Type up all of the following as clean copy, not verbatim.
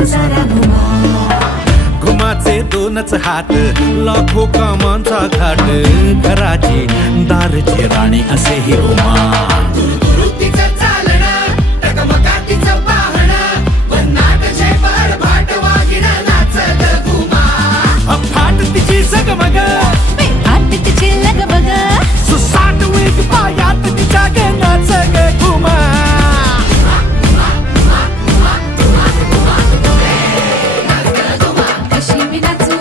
संसारा घुमा. घुमाचे दोनच हात लाखो कामांचा घाट घराची दारची राणी असे ही घुमा. वृत्तीचं चालणं टकमकातीचं पाहणं वन्नाट झेपर भाट वागिणं नाचत घुमा. फाट तिची जगमग आत तिची लगबग सुसाट वेग पायात तिच्या गे नाच गे घुमा. कशी मी नाचू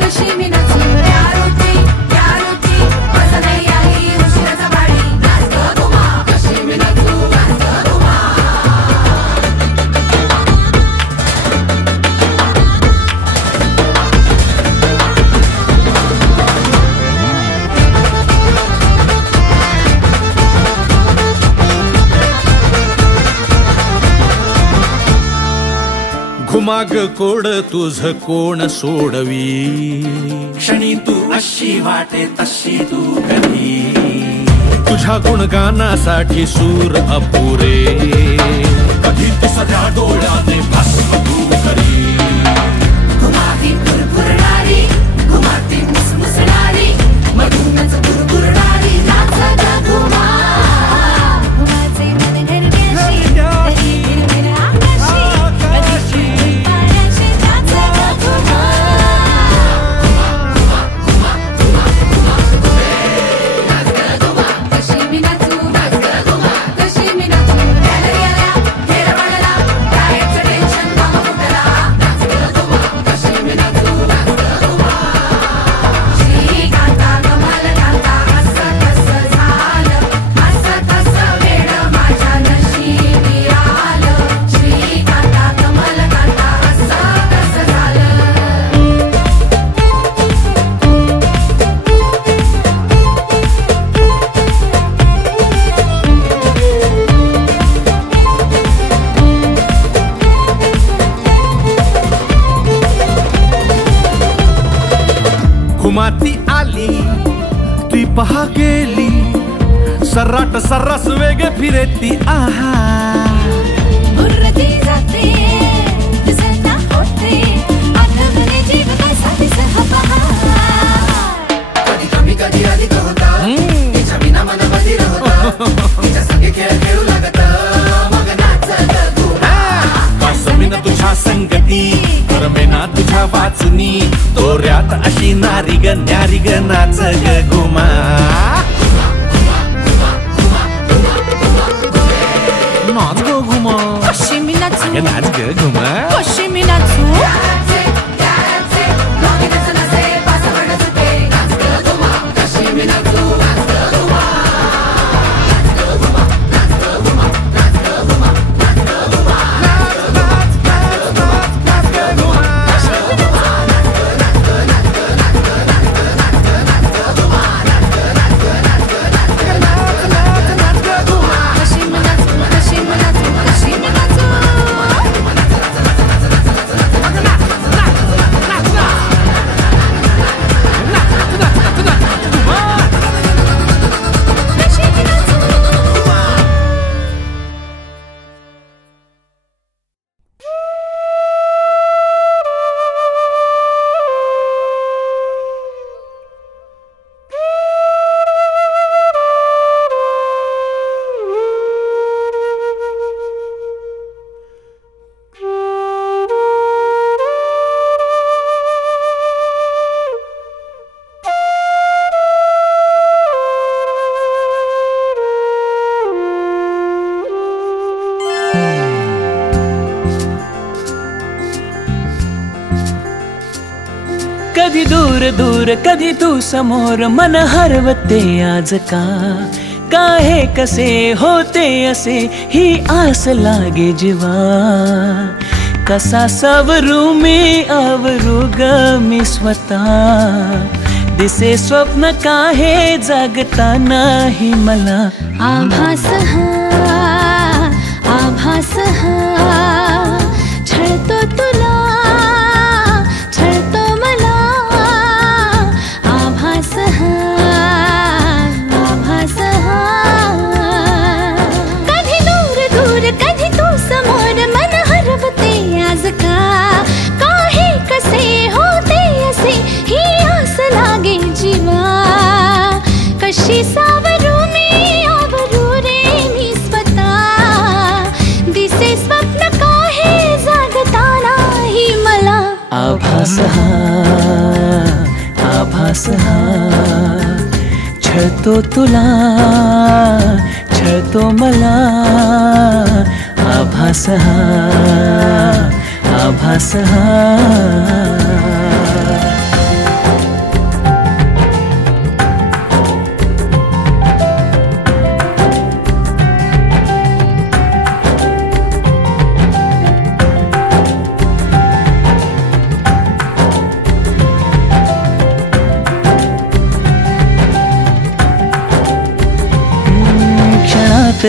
कशी मी नाचू यारोटी यारोटी माझा नाही आली उशिराचा बाळी नाच घुमा. कशी मी नाचू घुमाग कोड तुझ कोण सोडवी. क्षणी तू अशी वाटे तशी तू कधी. तुझ्या गुणगानासाठी सूर अपुरे. कधी ती सध्या डोळ्याने भस्म तू करी. घुमाती फुरफुरणारी घुमाती मुसमुसणारी मधूनच फुरफुरणारी नाचत घुमा. घुमाचे मन घरग्याशी तरी हिरवेल आकाशी ताऱ्याशी नाचत घुमा. कशी मी नाचू कशी मी नाचू गॅलरी आल्या खेळ वाढला जायचं टेन्शन काम फुटला. कशी मी नाचू श्रीकांता कमाल कांता असं कसं झालं असं कसं वेळ माझ्या नशिबी आलं. श्रीकांता कमाल कांता असं कसं झालं. घुमाती आली ती पहा गेली. सर्राट सर्रास वेग फिरे ती आहा. मुर्रती जाते दिसना होते आठवणे जीव कसा दिसहा बहार. कधी कमी कधी अधिक होता तिच्या विना मन बधीर होता. तिच्या संगे खेळ खेळू लागत मग नाचत घुमा. वासमीन तुझ्या संगती करमेना तुझ्या वाचनी. तोऱ्यात अशी नारी ग न्यारी ग नाच ग घुमा. नाच ग घुमा. कशी मी नाचू अगं नाच ग घुमा. कशी मी नाचू. त्याचे त्याचे लॉगिनच नसे पासवर्ड सुटे नाचत घुमा. कशी मी नाचू कशी मी नाचू कशी मी नाचू कशी मी नाचू. कशी मी नाचू. कधी दूर दूर कधी तू समोर मन हरवते आज का. काहे कसे होते असे ही आस लागे जीवा. कसा सावरू मी आवरू ग मी स्वतः. दिसे स्वप्न काहे जागता नाही मला. आभास हा छळतो तुला छळतो मला. आभास हा कधी दूर दूर कधी तू समोर मन हरवते आज आभास हा आभास हा छळतो तुला छळतो मला आभास हा आभास हा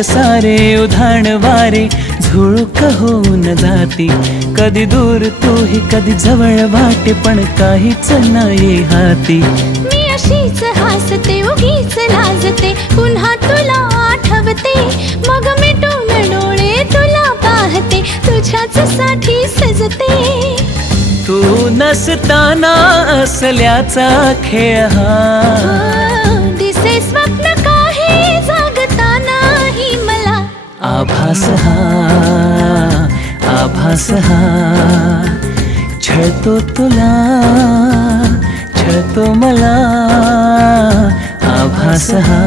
सारे उधाण वारे झुळूक होऊन जाती कधी दूर तूही कधी जवळ वाटे पण काहीच नाही हाती मी अशीच हसते उगीच लाजते पुन्हा तुला आठवते मग मिटून डोळे तुला पाहते तुझ्याच साठी सजते तू नसताना असल्याचा खेळ हा दिसे स्वप्न काही जागताना मला आभास हा आभास हा छळतो तुला छळतो मला आभास हा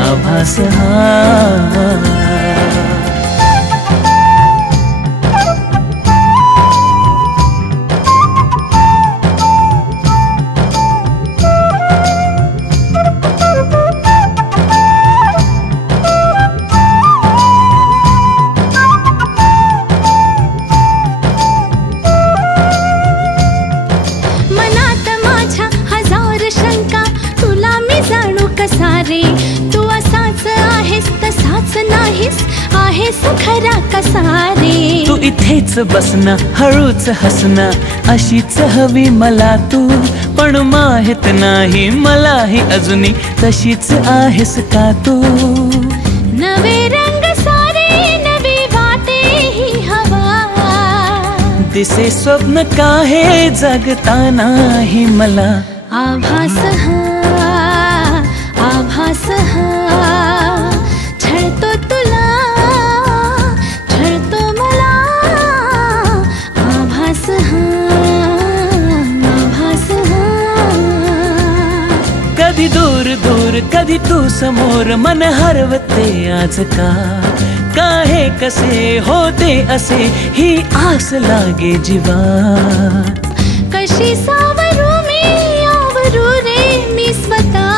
आभास हा तू असाच आहेस तसाच नाहीस आहेस खरा कसा रे तू इथेच बसना हळूच हसना अशीच हवी मला तू पण माहित नाही मलाही अजूनही तशीच आहेस का तू नवे रंग सारे नवी वाटे ही हवा दिसे स्वप्न काहे जगतानाही मला आभास हा आभास हा छळतो तुला छळतो मला आभास हा आभास हा कधी दूर दूर कधी तू समोर मन हरवते आज का हे कसे होते असे ही आस लागे जीवा कशी सावरू मी आवरू रे मी स्वतः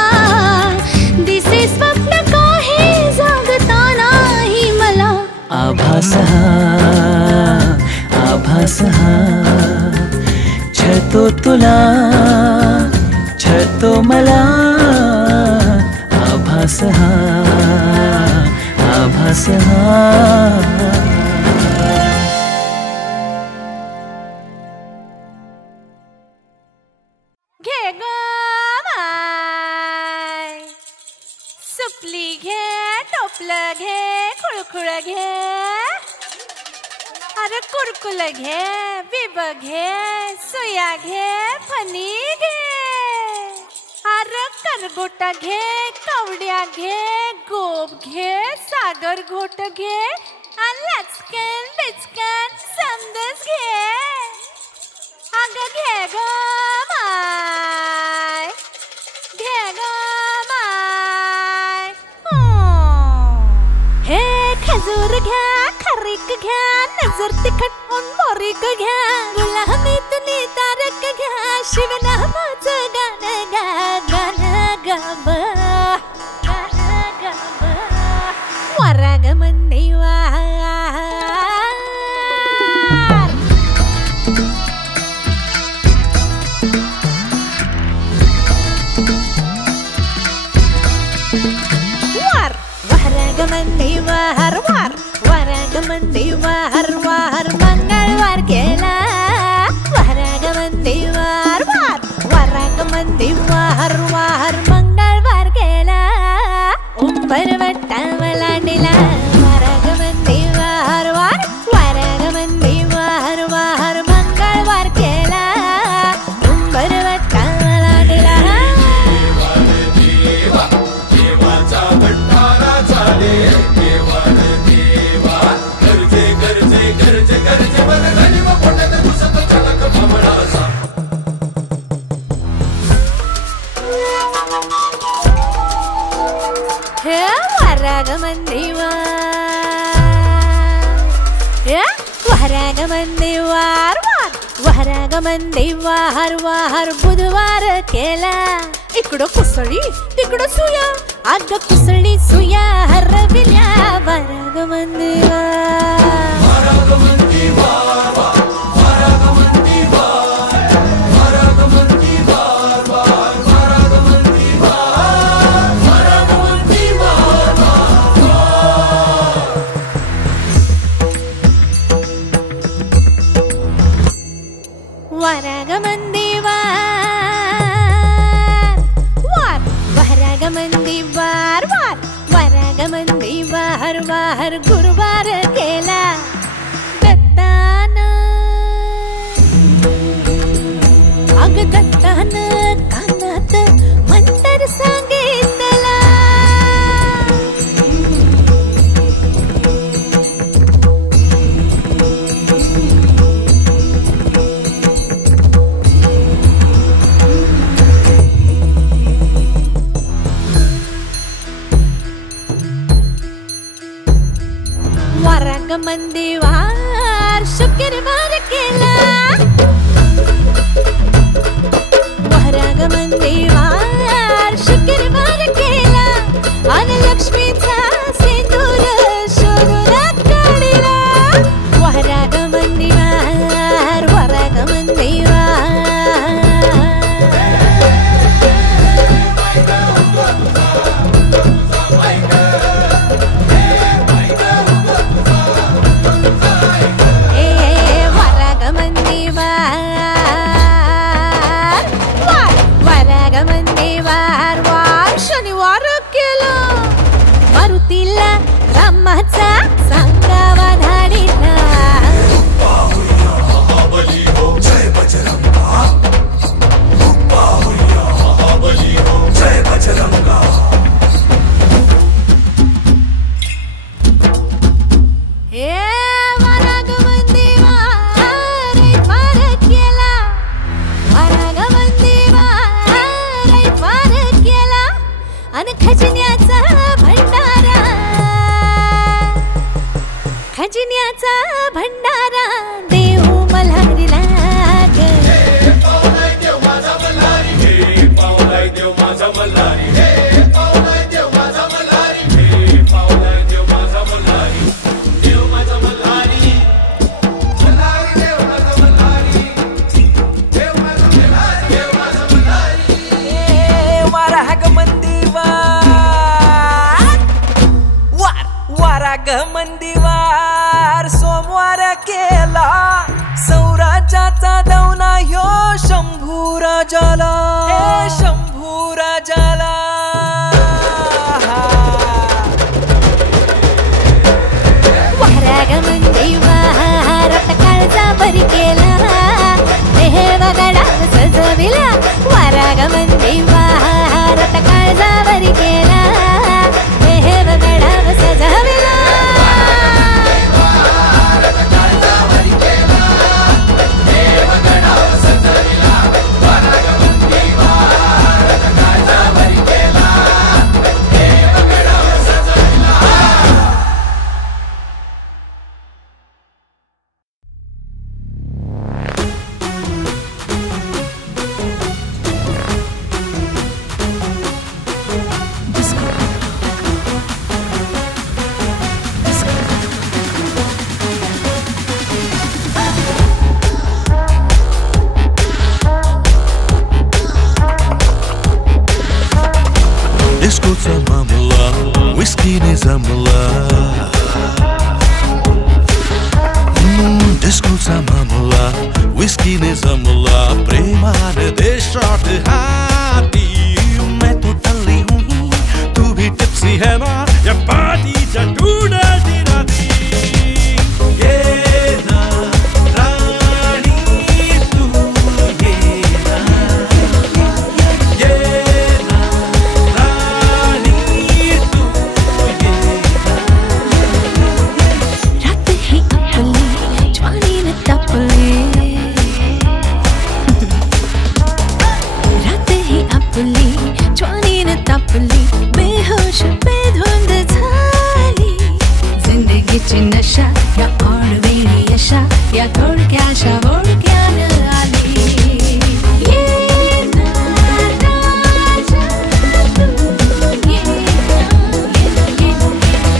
दिसे स्वप्न काही जागता नाही मला आभास हा आभास हा छळतो तुला छळतो मला आभास हा आभास हा घे ग माय सुपली घे टोपलं घे खुळखुळ घे अरे कुरकुल घे बिब घे सुया घे फणी घे अरे करगोटा घे कवड्या घे गोप घे सागर घोट घे लचकन बिचकन समदच घे अगं घे ग माय घे ग माय हे खजूर घ्या खारीक घ्या नजर तिखट मोरीक घ्या गुलामीतली तारक घ्या शिवनामाचं गाणं गा गाणं गाव वराग मंदिवा वार वार वरागमंदी वार वार मंगळवार गेला वरागमंदी वार वार वरागमंदी वरागमंदी वार वार वरागमंदी वार वार बुधवार केला इकडं कुसळी तिकडं सुया अग कुसळी सुया हरविल्या वरागमंदी वार वरागमंदी वार वार वरागमंदी वार वरागमंदी वार वार वरागमंदी वार वरागमंदी वार वरागमंदी वार वरागमंदी वार वार वरागमंदी वार वार गुरुवार केला दत्तान अग दत्तान कानात मंतर सांगितला वरागमंदी वार शुक्रवार केला वरागमंदी वार शुक्रवार केला आणि लक्ष्मीचा सिंदूर शोधून काढला वरागमंदी वार वरागमंदी रामाचा सांगावा धाडीला महाबली हो जय बजरंगा महाबली हो जय बजरंगा ए वरागमंदी वार पार केला वरागमंदी वार केला आणि खजिन्याचा भंडारा खजिन्याचा भंडारा देव मल्हारीला हे पावलाय देव माझा मल्हारी हे पावलाय देव माझा मल्हारी हे पावलाय देव माझा मल्हारी हे पावलाय देव माझा मल्हारी देव माझा मल्हारी मल्हारी देव माझा मल्हारी देव माझा मल्हारी देव माझा मल्हारी वरागमंदी वरागमंदी वार सोमवार केला सौराज्याचा दौना ह्यो शंभू राजाला शंभू राजाला वरागमंदी वार काळजा बरी केला देवगडा सजविला वरागमंदी वार काळजा बरी केला देवगडा सजविला Discoचा मामला विस्कीने जमला डिस्कोचा मामला विस्कीने जमला प्रेमाने देशात हाती मैं तो टल्ली हूँ तू भी टिप्सी है ना या पार्टीच्या टूडाची राती ये ना राणी तू ये ना रात ही अपनी ज्वानी न तपली रात ही अपनी ज्वानी न तपली बेहोश बेधुंद झाली या थोडक्या आशा ओळख्यानं आली ये ना राजा तू ये ना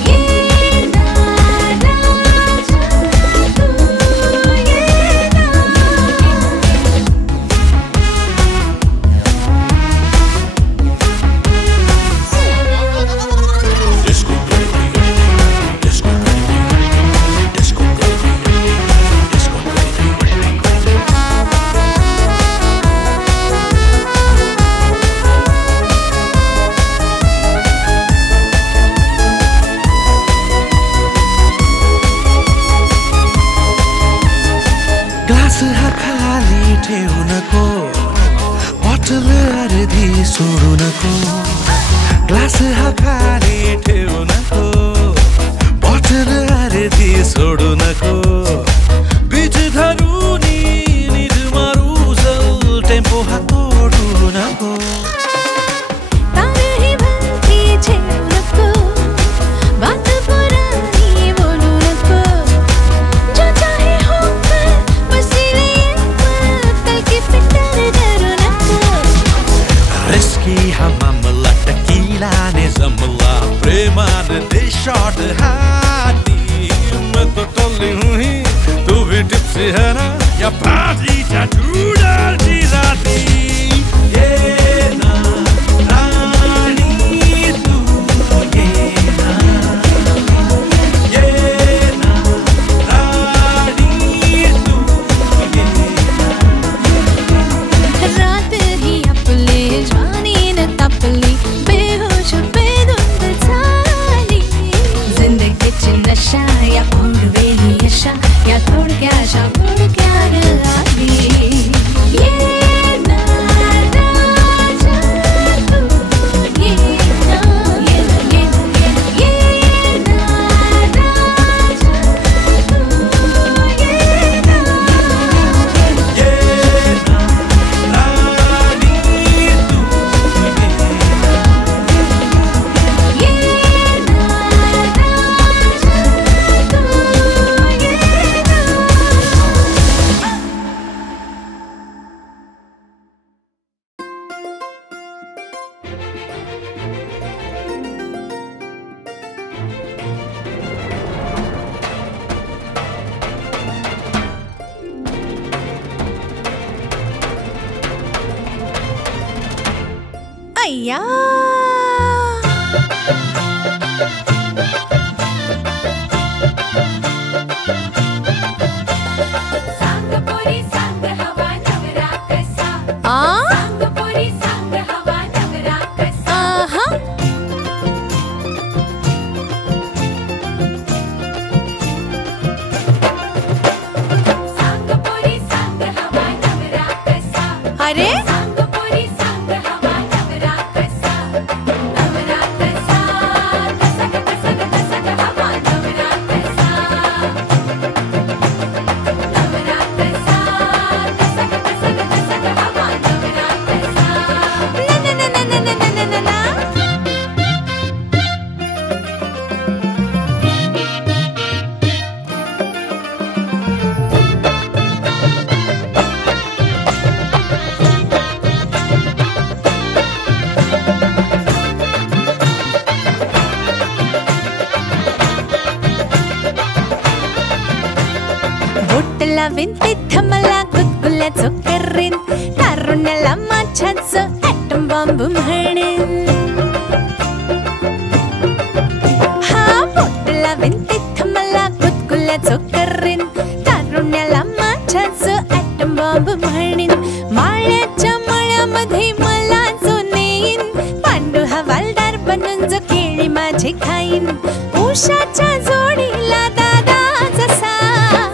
ये ना राजा तू ये ना Disco baby, disco baby, disco baby, disco baby. Glass हा खाली ठेवू नको, बॉटल अर्धी सोडू नको. ग्लास हा खाली ठेवू नको, बॉटल अर्धी सोडू नको. बीच धरूनी नीट मारू चल, टेम्पो हा तोडू नको. तारही भलती झेलू नको, बात पुरानी बोलू नको. जो चाहे हो कर, बस इले येत, कल की फिकर करू नको. रिस्की हा मामला टकीलाने जमला, प्रेमाने देशात हाती. मैं तो टल्ली हूँ ही, तू भी टिप्सी है ना, या पार्टीच्या चुडाची राती. ये ना राणी तू, ये ना राणी तू, ये रात ही आपले ज्वानीनं तापली, बेहोश बेधुंद झाली. जिंदगीची नशा या ओढवेली अशा, या थोडक्या आशा ओढक्यानं आली. ये ना राजा तू, ये ना ये ना राजा तू, ये ना अय्या सांग पोरी सांग हवा नवरा कसा आ सांग पोरी सांग हवा नवरा कसा आहा सांग पोरी सांग हवा नवरा कसा अरे सांग पोरी सांग हवा नवरा कसा नवरा कसा कसा कसा कसा हवा नवरा कसा नवरा कसा कसा कसा कसा हवा नवरा कसा ना ना ना ना ना ना ना ना बोटला विंतीत मला गुदगुल्याचं करीन तारुण्याला माझ्याचं ॲटम बॉम्ब म्हणेन हा बोटला विंतीत मला गुदगुल्याचं करीन तारुण्याला माझ्याचं ॲटम बॉम्ब म्हणेन माळ्याच्या मळ्यामध्ये मला जो नेईन पांडू हवालदार बनून जो केळी माझी खाईन उषाच्या जोडीला दादा जसा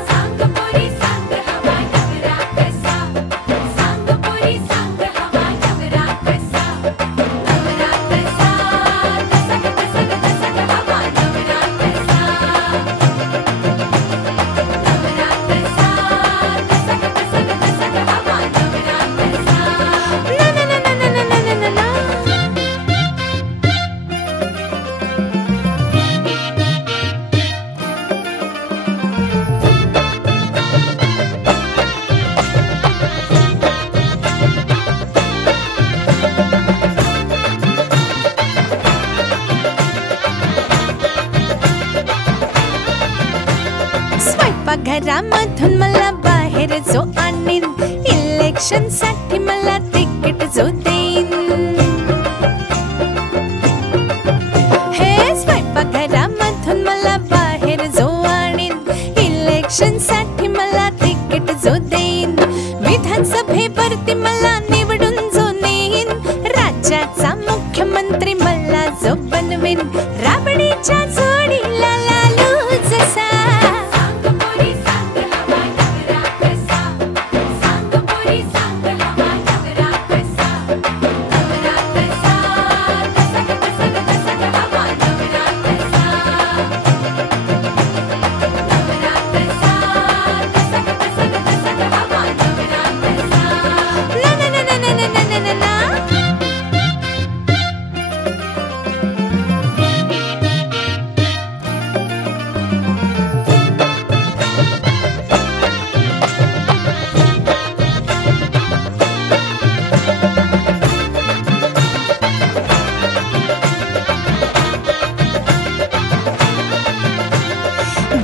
सांग पोरी सांग हवा नवरा कसा सांग पोरी सांग हवा नवरा कसा नवरा कसा कसा कसा कसा हवा नवरा कसा नवरा कसा कसा कसा कसा हवा नवरा कसा ना ना ना ना ना ना ना ना ना घरामधून मला बाहेर जो आणीन, इलेक्शन साठी मला तिकीट जो देईन, हे स्वयंपाकघरामधून मला बाहेर जो आणीन, इलेक्शन साठी मला तिकीट जो देईन, विधानसभेवरती मला निवडून जो नेईन, राज्याचा मुख्यमंत्री मला जो बनवेन, राबडीच्या जोडीला लालू जसा. सांग पोरी सांग हवा नवरा कसा, सांग पोरी सांग हवा नवरा कसा, नवरा कसा, कसा कसा कसा हवा नवरा कसा, नवरा कसा, कसा कसा कसा हवा नवरा कसा. ना ना ना ना ना ना ना ना ना.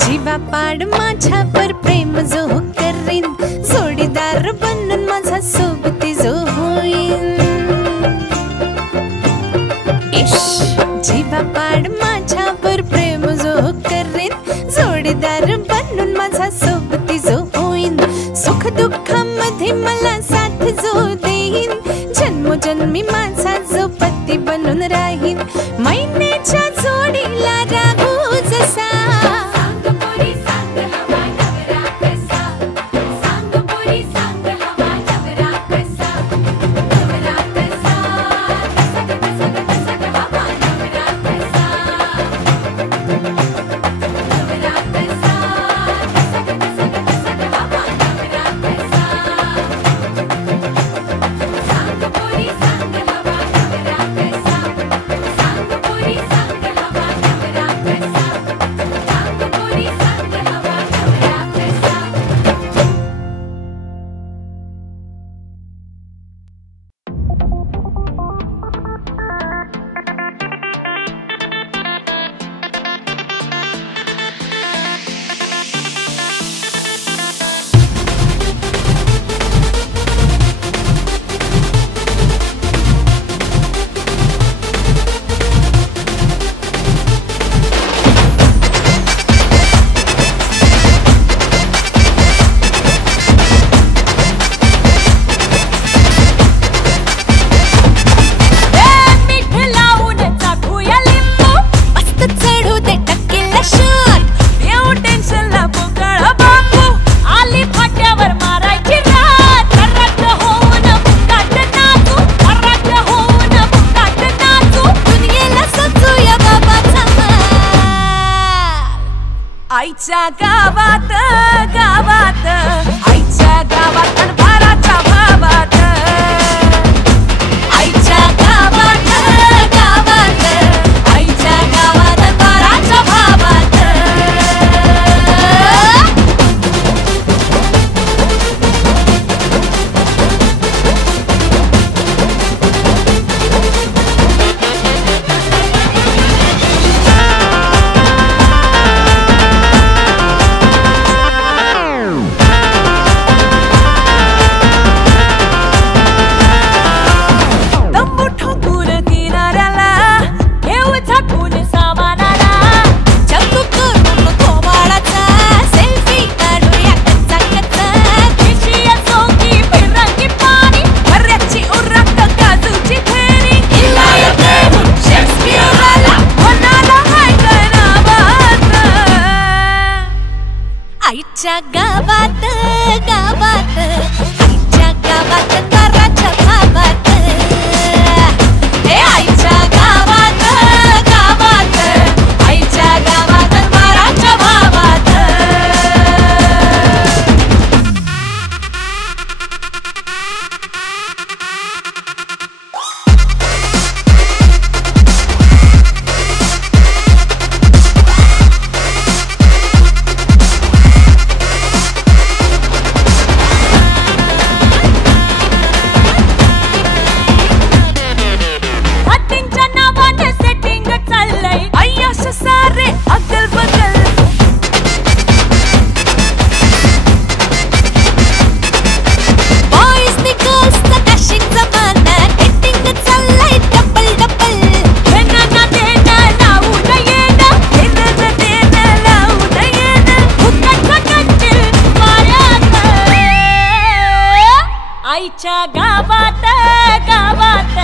जीवापाड माझ्यावर प्रेम जो करीन, जोडीदार बनून माझा सोबती जो होईन. इश, जीवापाड माझ्यावर प्रेम जो करीन, जोडीदार बनून माझा सोबती जो होईन, सुख दुःखामध्ये मला साथ जो देईन, जन्मोजन्मी माझा जो पती बनून राहीन, मैनेच्या जोडीला राहू जसा. सांग पोरी सांग हवा नवरा कसा, सांग पोरी सांग हवा नवरा कसा, नवरा कसा, कसा कसा कसा हवा नवरा कसा, नवरा कसा, कसा कसा कसा हवा नवरा कसा. सांग पोरी सांग हवा नवरा कसा, सांग पोरी सांग हवा नवरा कसा, सांग पोरी सांग हवा नवरा कसा. मीठ लावून चाखूया लिंबू, मस्त चढू दे टक्केला शॉट, येऊ टेन्शनला पोकळ बांबू, आली फाट्यावर मारायची रात, कराट होऊन फुकाट नाचू, कराट होऊन फुकाट नाचू, दुनियेला सजूया बाबाचा माल. आईच्या गावात गावात, आईच्या गावात अन भाराच्या भावात, आईच्या गावात गावात, आईच्या गावात अन भाराच्या भावात. तंबू ठोकून किनाऱ्याला, घेऊ झाकून सामानाला, चक्कू करून कोवाळाचा, सेल्फी काढूया कच्चा कच्चा, देशीय सोंगी फिरंगी पाणी, हऱ्याची उरात काजूची फेरी, इलायत शेक्सपियरला, म्हणाला हाय गावात. आईच्या गावात गावात, आईच्या गावात कराच्या भावात, हे आईच्या गावात गावात, आईच्या गावात कराच्या भावात. आईच्या गावात गावात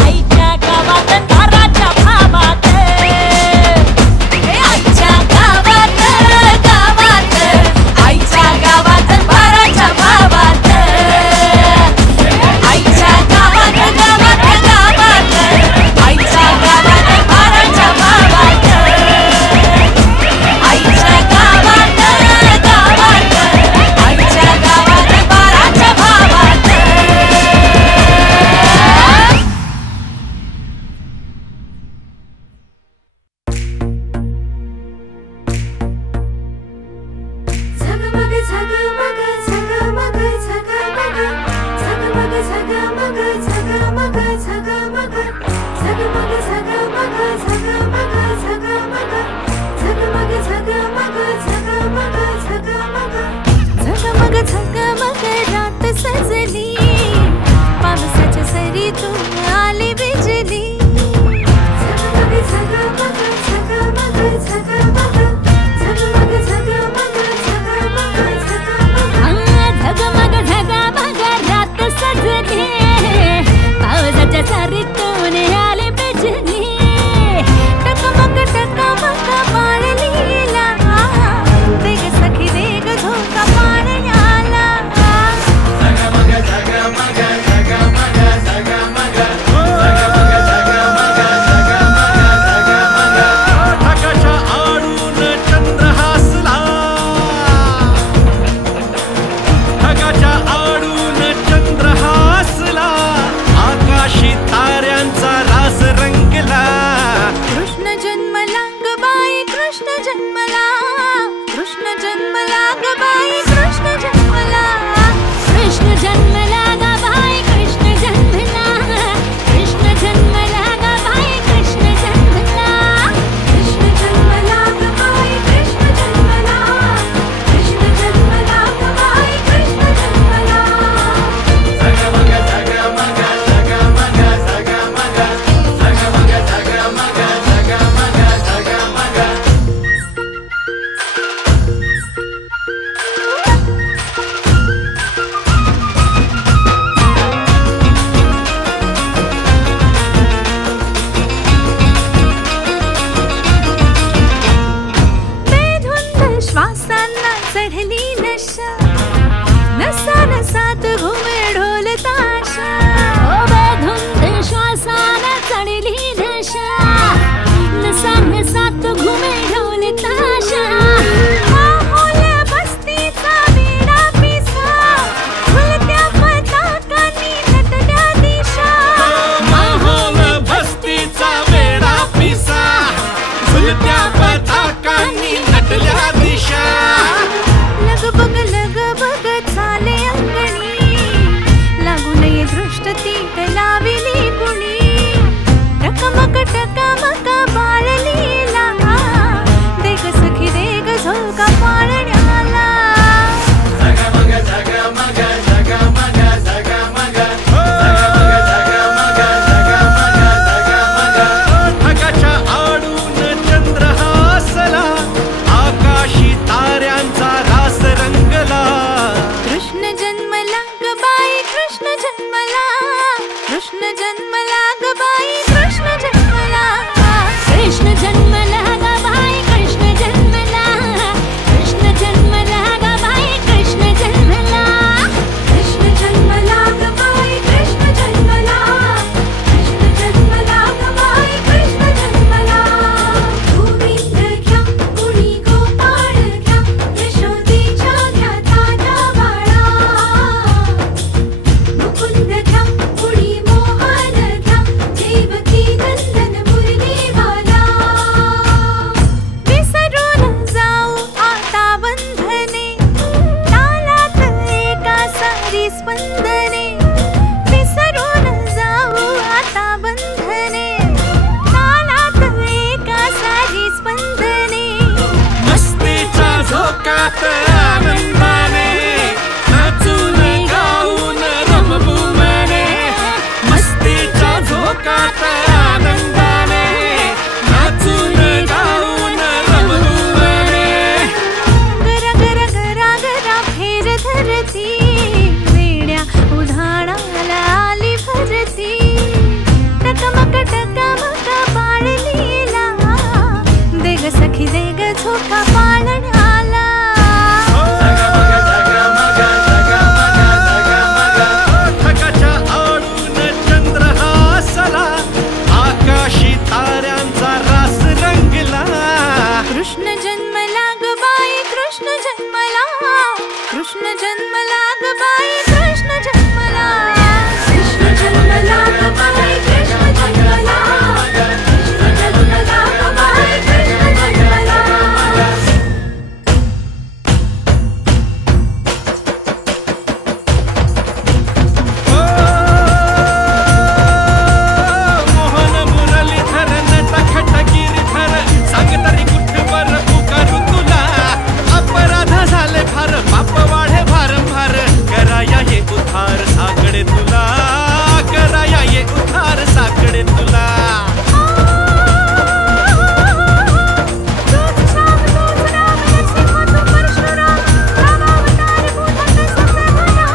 आईच्या गावात दाराच्या भावात आईच्या गावात गावात आईच्या गावात बाराच्या भावात आईच्या गावात गावात गावात आईच्या गावात बाराच्या भावात आईच्या गावात गावात आईच्या गावात बाराच्या भावात झगमग झगमग झगमग झगमग झगमग झगमग झगमग झगमग झगमग झगमग झगमग झगमग झगमग झगमग झगमग झगमग झगमग रात सजली पावसाच्या सरीतून आली बिजली झगमग झगमग झगमग झगमग झगमग झगमग झगमग झगमग रात सजली पावसाच्या सरीतून आली बिजली टकमक टकमक पाळलीला देग सखी देग झोका पाळण्याला ढगाच्या आडून चंद्र हसला ढगाच्या आडून चंद्र हसला आकाशी ताऱ्यांचा रास रंगला कृष्ण जन्मला ग बाई कृष्ण जन्मला कृष्ण जन्मला ग बाई कृष्ण जन्मला कृष्ण जन्मला ग बाई कृष्ण जन्मला कृष्ण जन्मला ग बाई कृष्ण जन्मला कृष्ण जन्मला ग बाई कृष्ण जन्मला कृष्ण जन्मला ग बाई कृष्ण जन्मला बेधुंद श्वासांना चढली नशा नसा नसात घुमे ढोल ताशा बेधुंद श्वासांना चढली नशा नसा नसात घुमे ढोल ताशा माहोल बस्तीचा वेडा पिसा झुलत्या पताकांनी नटल्या दिशा माहोल बस्तीचा वेडा पिसा झुलत्या पताकांनी नटल्या दिशा लगबग चाले अंगणी लागू नये दृष्ट तीत लाविली कुणी टकमक टकमक बाळलीला देग सखी देग झोका पाळण्याला ढगाच्या आडून चंद्र हसला आकाशी ताऱ्यांचा रास रंगला कृष्ण जन्मला ग बाई कृष्ण जन्मला कृष्ण जन्मला ग बाई कृष्ण जन्मला कृष्ण जन्मला ग बाई कृष्ण जन्मला कृष्ण जन्मला ग बाई कृष्ण जन्मला कृष्ण जन्मला ग बाई कृष्ण जन्मला कृष्ण जन्मला ग बाई कृष्ण जन्मला गोविंद घ्या कुणी गोपाळ घ्या यशोदेच्या घ्या ताज्या बाळा मुकुंद घ्या कुणी मोहन घ्या देवकी नंदन मुरलीवाला विसरून जाऊ आता बंधने तालात एका सारी स्पंदने विसरून जाऊ आता बंधने तालात एका सारी स्पंदने मस्तीच्या झोकात आनंदाने नाचून गाऊन रमवू मने मस्तीच्या झोकात आनंदाने नाचून गाऊन रमवू मने गरा गरा गरा गरा फेर धरती वेड्या उधाण कृष्ण जन्मला ग बाई कृष्ण जन्मला कृष्ण जन्मला ग बाई कृष्ण जन्मला कृष्ण जन्मला ग बाई कृष्ण जन्मला मोहन मुरलीधर नटखट गिरीधर सांग तरी कुठवर पुकारू तुला अपराध झाले फार पाप वाढे भारंभार कराया ये उद्धार साकडे तुला कराया ये उद्धार साकडे तुला तूच श्याम तूच राम नरसिंह तू परशुराम रामावतार भूत सगळा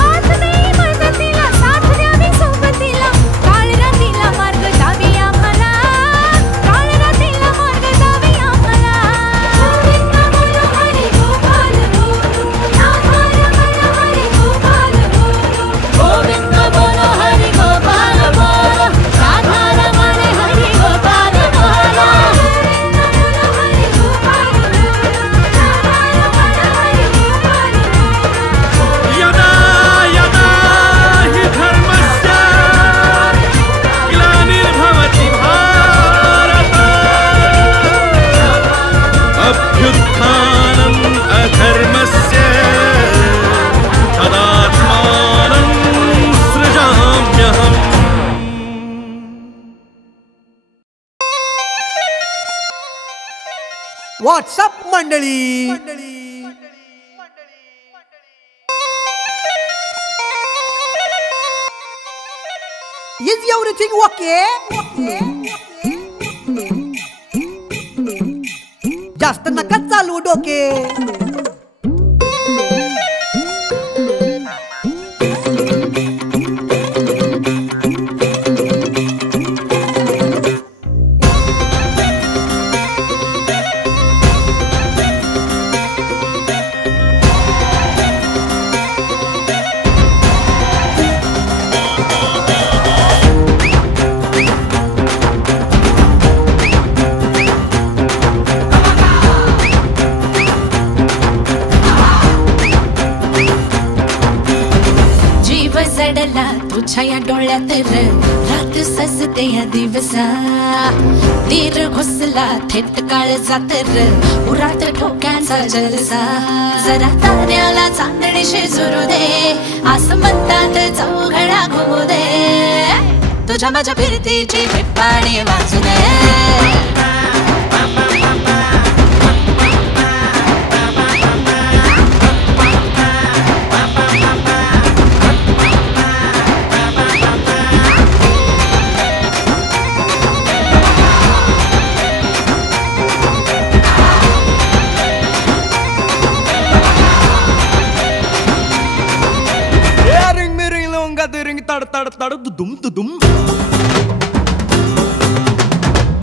हात देई मदतीला साथ द्यावी सोबतीला काळरात्रीला मार्ग दावी आम्हाला काळरात्रीला मार्ग दावी आम्हाला गोविंद बोलो हरी गोपाल बोलो नाथार मन हरी गोपाल बोलो गोविंद बोलो हरी गोपाल बोलो नाथार मन हरी गोपाल बोलो गोविंद बोलो हरी गोपाल बोलो नाथार मन हरी गोपाल बोलो यदा यदा हि धर्मस्य ग्लानिर्भवति भारत अभ्युत्थानम् अधर्मस्य तदात्मानं सृजाम्यहम् व्हॉट्सअप मंडळी इज एव्हरीथिंग ओके जास्त नका चालू डोके जीव जडला तुझ्या या डोळ्यात र रात सजते या दिवसा तीर घुसला थेट काळ जात र उरात ठोक्यांचा जलसा जरा ताऱ्याला चांदणी शिजू दे आसमंतात चौघडा घुमू दे तुझ्या माझ्या फिरतीची पाणी वाजू दे रिंग मिरिंग लोंगा रिंग तड तड तड दुदुम दुदुम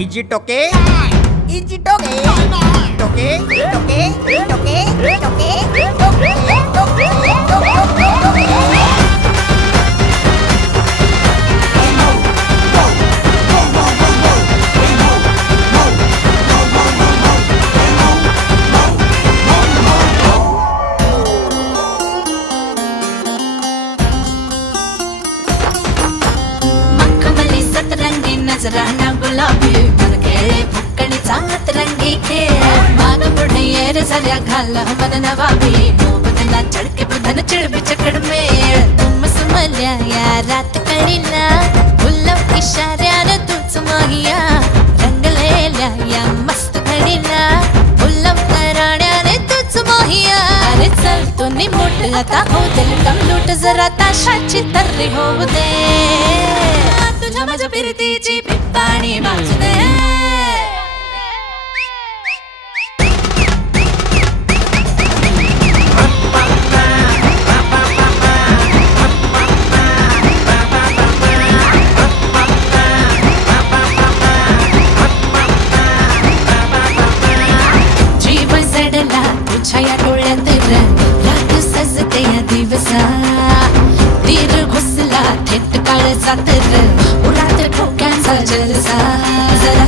इजी टोके इजी टोके टोके टोके टोके टोके टोके टोके मखमली सतरंगी नजराना गुलाबी मन खेळे फुक्कणी चांगत रंगी खेळ मान पुढे येर झाल्या घाल मन नवाबी मोबदला चढके बुधन चिडबी चकड मेळ तुम सुमल्या या रात कळीला गुलाब इशाऱ्यानं तूच माहिया रंगलेल्या या मस्त घडीला गुलाब तराण्याने तूच माहिया अरे चल तू निमूट आता हो दिल कम लूट जरा ताशाची तर्री होऊ दे तुझ्या माझ्या फिरतीची पाणी वाजू दे जीव जडला तुझ्या या डोळ्यात र रात सजते या दिवसा तीर घुसला थेट काळ जात र उरात ठोक्यांचा जलसा जरा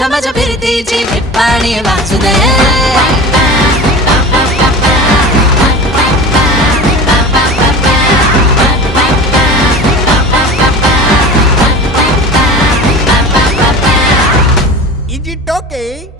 तुझ्या माझ्या फिरतीची भिप्पाणी वाजू दे. Is it okay?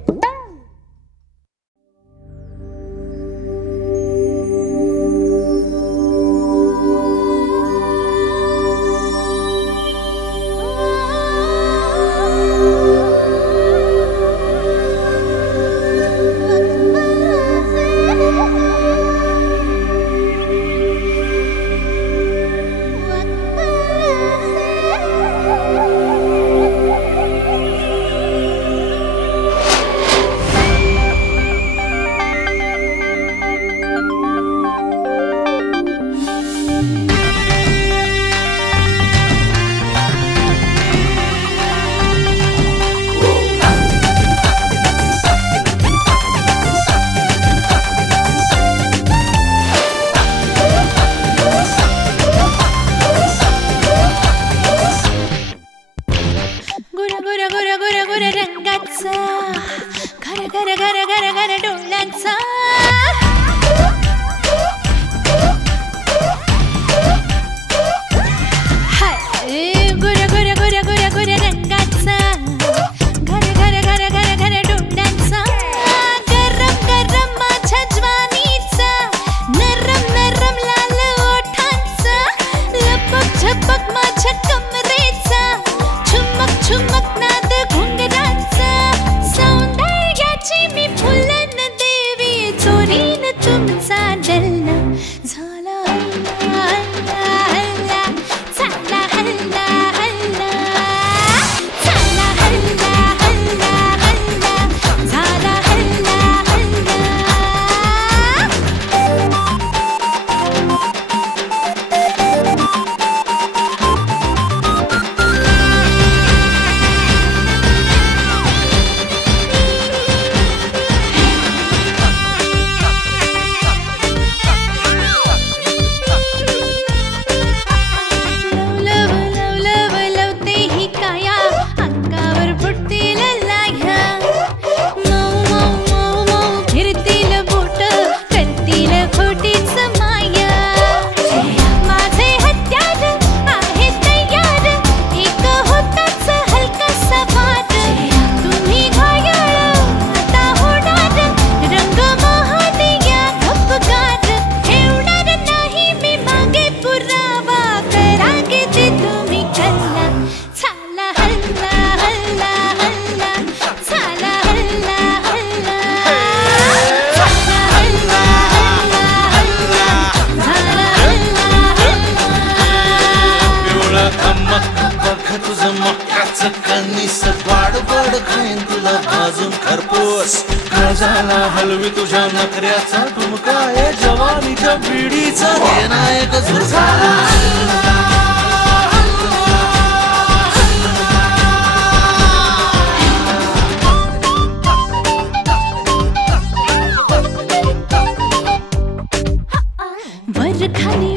हलवी तुझ्या नखऱ्याचा ठुमका आहे जवानीच्या पिढीचा हे नायक झुरझाला.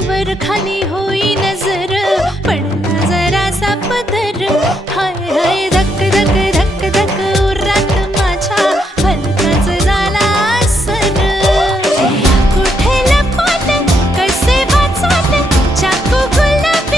वर खाली होई नजर पडला जरासा पदर. हाय हाय धक धक धक धक उरात माझ्या भलताच झाला असर. कुठे लपवलं कसे वाचवलं चाकू गुलाब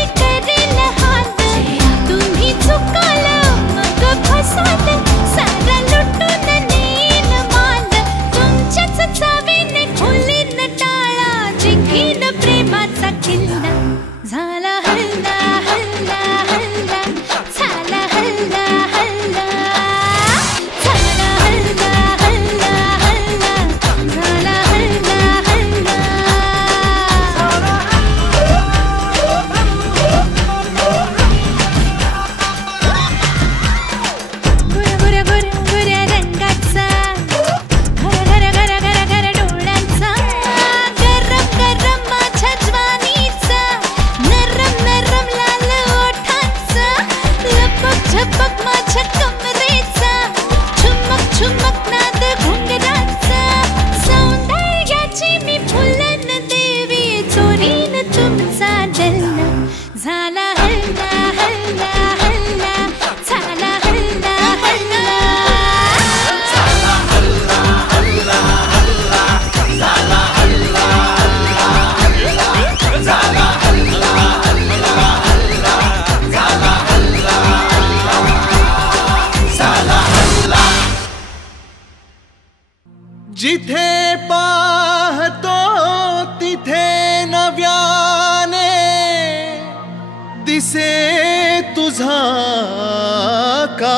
जिथे पाहतो तिथे नव्याने दिसे तुझा कार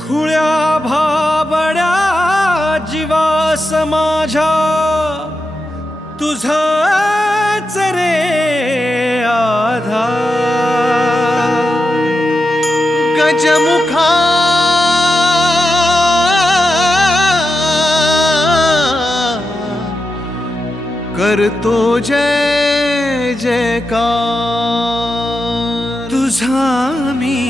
खुळ्या भाबड्या जीवास माझ्या तुझाच रे आधार गजमुखा करतो जय जयकार तुझा मी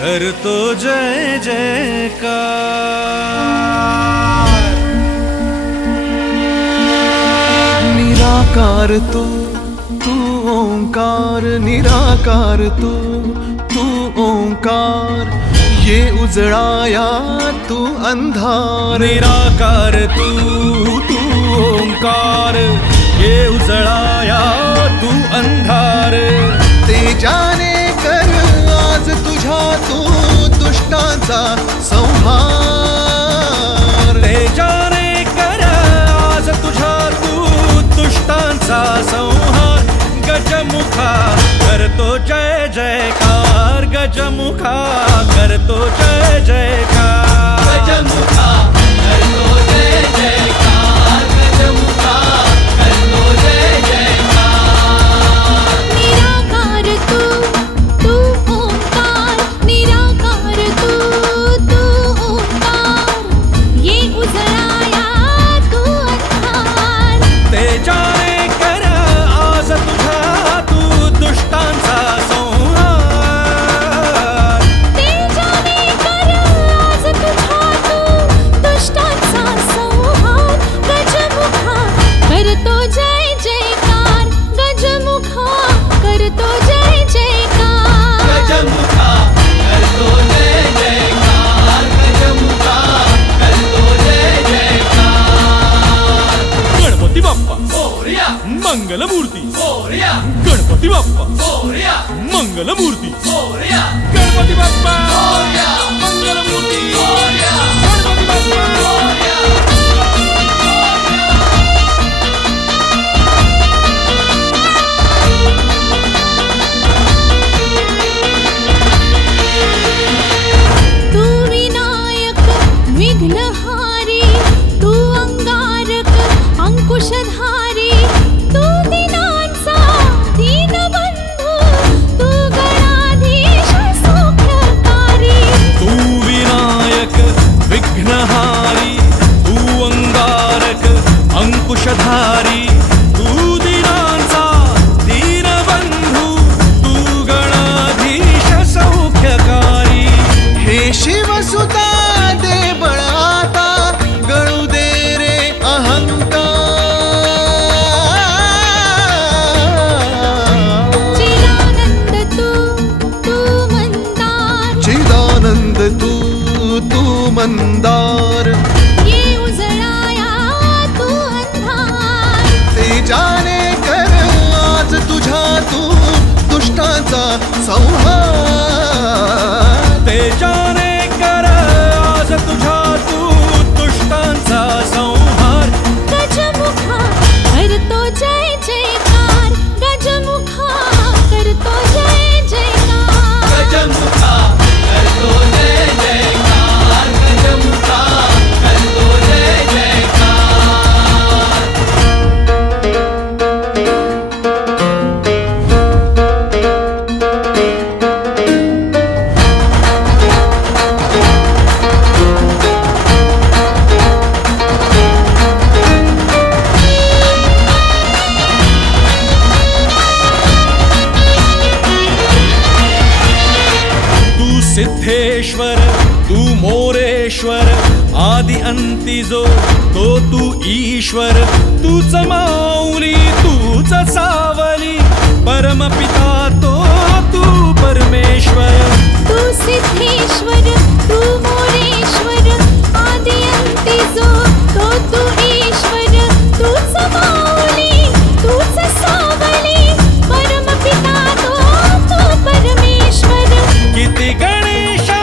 करतो जय जयकार निराकार तू ओंकार निराकार तू ओंकार ये उजळाया तू अंधार निराकार तू ओंकार ये उजळाया तू अंधार तेजाने कर आज तुझ्या तू दुष्टांचा संहार तेजाने कर आज तुझ्या तू दुष्टांचा संहार गजमुखा करतो जय जयकार गजमुखा करतो जय जयकार गजमुखा करतो जय जयकार गजमुखा करतो जय जयकार निराकार तू ओंकार निराकार तू ओंकार ये उजळाया तू अंधार तेजाने कर आज तुझा तू दुष्टांचा संहार तेजाने कर आज तुझ्या तू दुष्टांचा संहार गजमुखा करतो जय जयकार गजमुखा करतो जय जयकार गजमुखा करतो जय जयकार गजमुखा करतो जय जयकार गणपती बाप्पा मोरया मंगलमूर्ती मोरया गणपती बाप्पा मोरया मंगलमूर्ती मोरया गणपती बाप्पा मोरया मंगलमूर्ती मोरया गणपती बाप्पा मोरया तू विनायक विघ्नहारी तू अंगारक अंकुशधारी तू दीनांचा दीनबंधू तू गणाधीश सौख्यकारी तू विनायक विघ्नहारी तू अंगारक अंकुशधारी तू दीनांचा दीनबंधू तू गणाधीश सौख्यकारी हे शिवसुता दे बळाता गळू दे रे अहंकार चिदानंद तू मंदार चिदानंद तू मंदार ये उजळाया तू अंधार तेजाने कर आज तुझ्या तू दुष्टांचा संहार तेजाने कर आज तुझ्या तू दुष्टांचा संहार गजमुखा करतो जय जयकार गजमुखा करतो जय जयकार गजमुखा करतो जय जयकार गजमुखा करतो जय जयकार तू सिद्धेश्वर तू मोरेश्वर आदि अंती जो तो तू ईश्वर तूच माऊली तूच सावली परमपिता तो तू परमेश्वर तू सिद्धेश्वर तू मोरेश्वर आदि अंती जो तो तू ईश्वर तूच माऊली तूच सावली परमपिता तो तू परमेश्वर किती गणेशा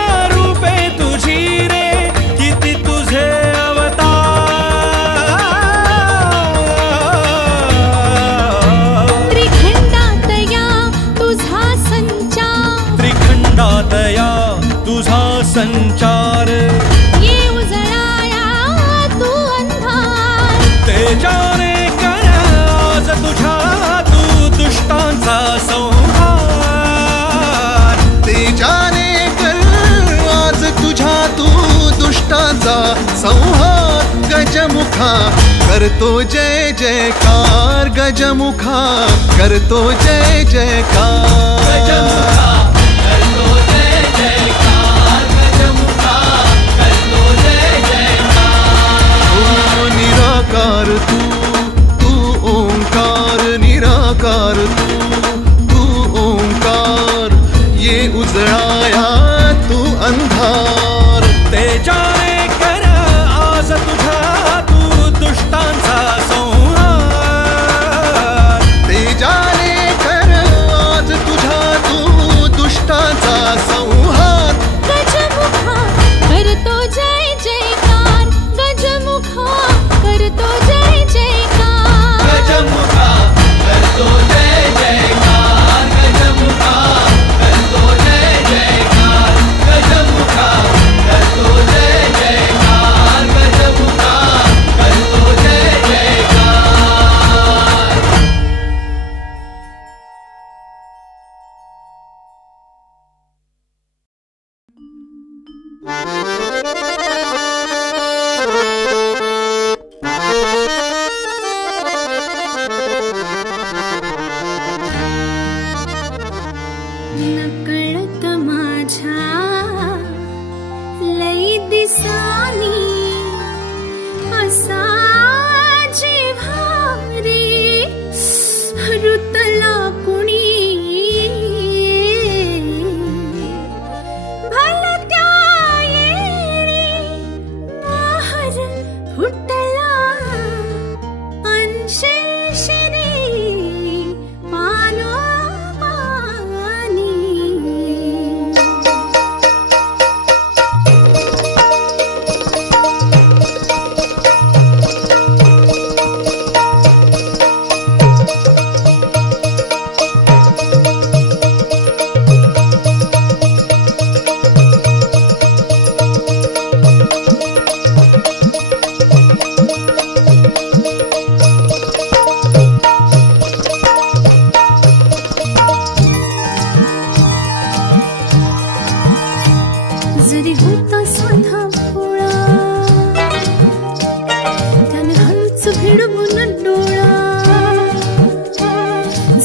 संचार, ये उजळाया तू अंधार, तेजाने कर आज तुझ्या तू दुष्टांचा संहार, तेजाने कर आज तुझ्या तू दुष्टांचा संहार. गजमुखा करतो जय जयकार, गजमुखा करतो जय जयकार. गजमुखा करतो जय जयकार, गजमुखा करतो जय जयकार. ओ निराकार तू ओंकार, निराकार तू ओंकार. ये उजळाया तू अंधार, तेजाने कर आज तुझ्या तू दुष्टांचा संहार, तेजाने कर आज तुझ्या तू दुष्टांचा संहार. गजमुखा करतो जय जयकार, गजमुखा करतो जय जयकार. गजमुखा करतो जय जयकार, गजमुखा करतो जय जयकार, गजमुखा करतो जय जयकार, गजमुखा करतो जय जयकार. नकळत माझ्या लई दिसानी असा जिव्हारी रुतला कुणी भलत्या येणी बाहर फुटला अंशेशिरी पानो पानी. जरी होता साधा भोळा त्याने हळूच भिडवून डोळा,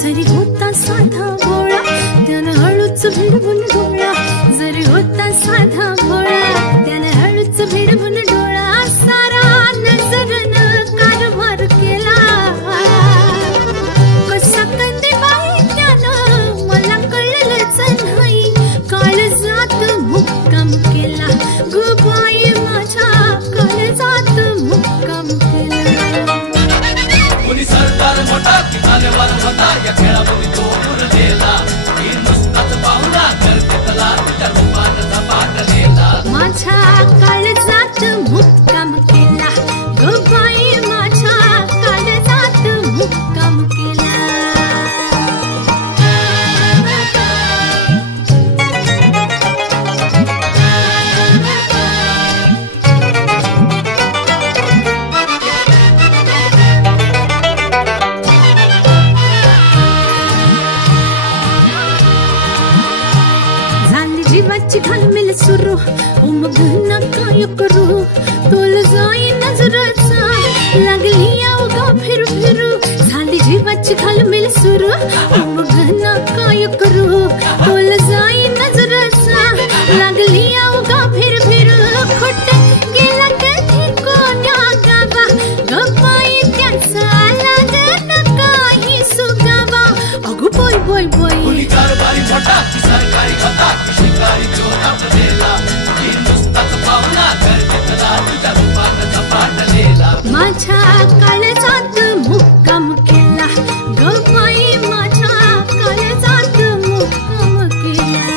जरी होता साधा भोळा त्याने हळूच भिडवून डोळा, जरी होता साधा भोळा त्याने हळूच भिडवून डोळा. सारा नजरनं कारभार केला कसा कंदी बाई त्यानं मला कळलंच नाही. काळजात मुक्काम केला गो बाई माझ्या, काळजात मुक्काम केला. कोणी सरदार मोठा की जानेवार होता, या खेळामध्ये तो उरलेला. ही नुसताच पाहुणा गर्दीतला तुझ्या रूपानं झपाटलेला. माझ्या काळजात मुक्काम केला गो बाई माझ्या, काळजात मुक्काम केला. झाली जीवाची घालमेल सुरू, उमगना काय करू, तोल जाई नजरचा लागली अवघा फिरू फिरू. झाली जीवाची घालमेल सुरू, उमगना काय करू, तोल जाई नजरचा लागली अवघा फिरू फिरू. खोट गेला कधी कोण्या गावा, गप्पाई त्याचा लागत काही सुगावा. अगो बोय बोय बोय कोणी कारभारी मोठा की सरकारी होता, की शिकारी चोर आपलेला. ही नुसताच पाहुणा गर्दीतला तुझ्या रूपानं झपाटलेला. माझ्या काळजात मुक्काम केला गो बाई माझ्या, काळजात मुक्काम केला.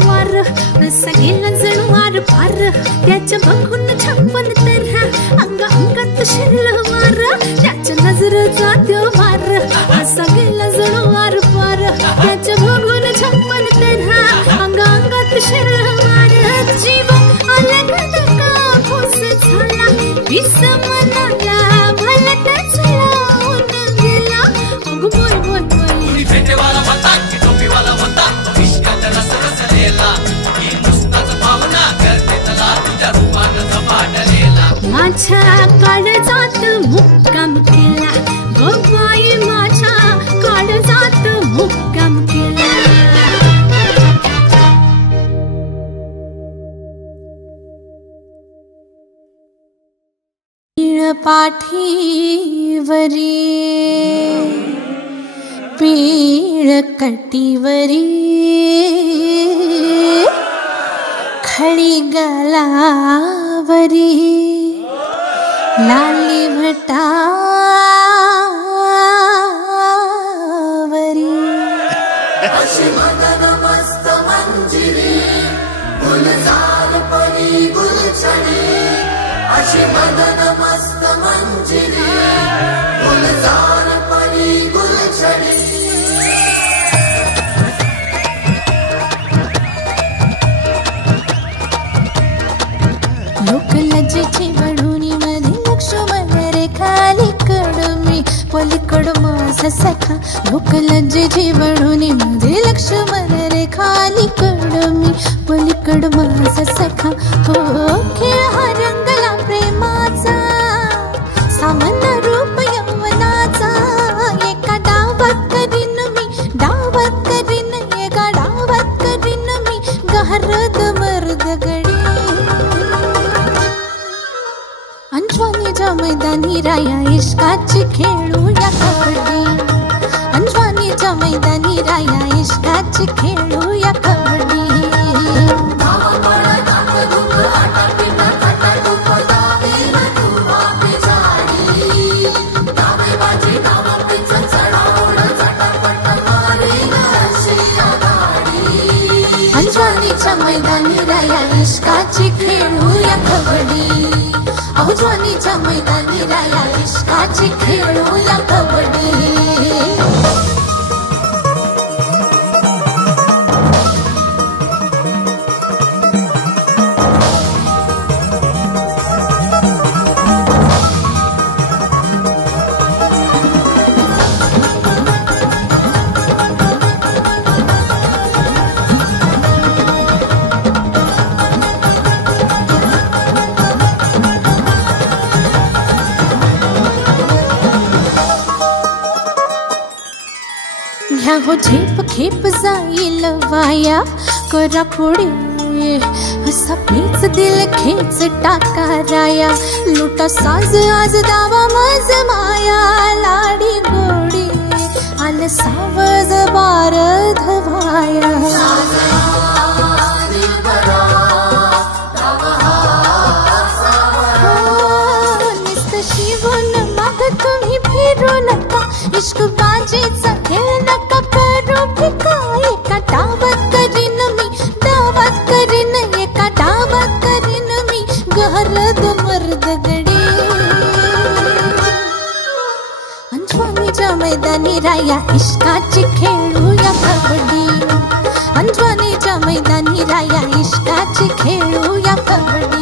वार असा गेला जणू वार पार त्याच्या बघून छप्पन तऱ्हा अंग अंगात शिरलं वार त्याच्या नजरेचा तो वार असा गेला जणू वार पार त्याच्या बघून छप्पन तऱ्हा अंग अंगात शिरलं वार जीव अलगद का फुस झाला विस मनाला भलतच लावून गेला अग बोल बोल बोल भेटेवाला होता की टोपीवाला होता इश्कात रस रसलेला ही नुसताच भावना करते तला तुझ्या रूपानं झपाटलेला माझ्या काळजात मुक्काम केला ग बाई माझ्या काळजात मुक्काम केला पाठीवरी पीळ कटीवरी खळी गलावरी लाली भटावरी अशी मदन मस्त मंजिरी गुलजार परी गुलछडी अशी मदन मस्त मंजिरी गुलजार परी गुलछडी लोक लज्जेची बडुनी मध्ये लक्ष्मण रेखाली कडमी पलीकड माझा सखा लोक लज्जेची बडुनी मध्ये लक्ष्मण रेखाली कडमी पलीकड माझा सखा हो खेळ हा रंगला प्रेमाचा सामान्य रूप यौवनाचा एका डावात करीन मी डावात करीन एका डावात करीन मी गहरद मर्द गडी अंजवानीच्या मैदानी राया इश्काची खेळूया कबड्डी अंजवानीच्या मैदानी राया इश्काची खेळूया कबड्डी अंजवानीच्या मैदानी राया इश्काची खेळूया कबड्डी अंजवानीच्या मैदानी राया इश्काची खेळूया कबड्डी घ्या हो झेप खेप जाईल वाया करा पुढे असा पेच दिल खेच टाका राया लुटा साज आज दावा मज माया लाडी गोडी आल सावज बार धवाया निस्त शिवून मग तुम्ही फिरू नका इश्क बाजीचा खेळ नका करू फिका एका डावात करीन मी डावात करीन एका डावात करीन मी गहरद मर्द गडी अंजवानीच्या मैदानी राया इश्काची खेळूया कबड्डी अंजवानीच्या मैदानी राया इश्काची खेळूया कबड्डी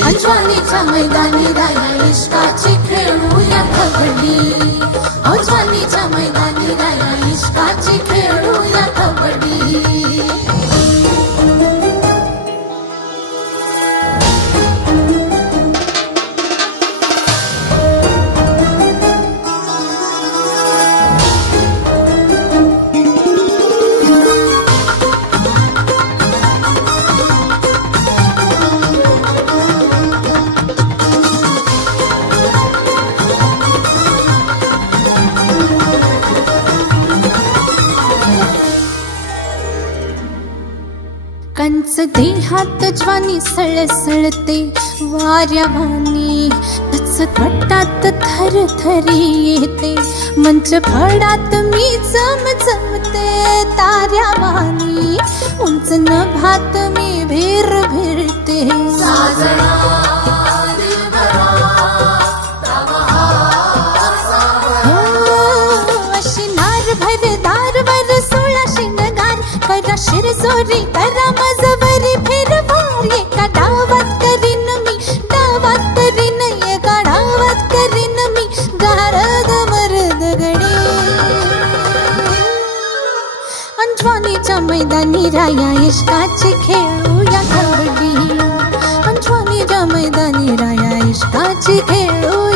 अंजवानीच्या मैदानी राया इश्काची खेळूया कबड्डी अंजवानीच्या मैदानी राया इश्काची खेळूया कबड्डी देहात ज्वानी सळसळते वाऱ्यावानी, तच तटात थरथरी येते, मंच फडात मी चमचमते ताऱ्यावानी, उंच नभात मी भिर भिरते. अशी नार भर दारवर 16 शिंगार, करा शिरजोरी करा मजवरी फिरवार, एका डावात करीन मी डावात करीन, एका डावात करीन मी गारद मरद गडे. अंजवानीच्या मैदानी राया इश्काची खेळूया कबड्डी, अंजवानीच्या मैदानी राया इश्काची खेळू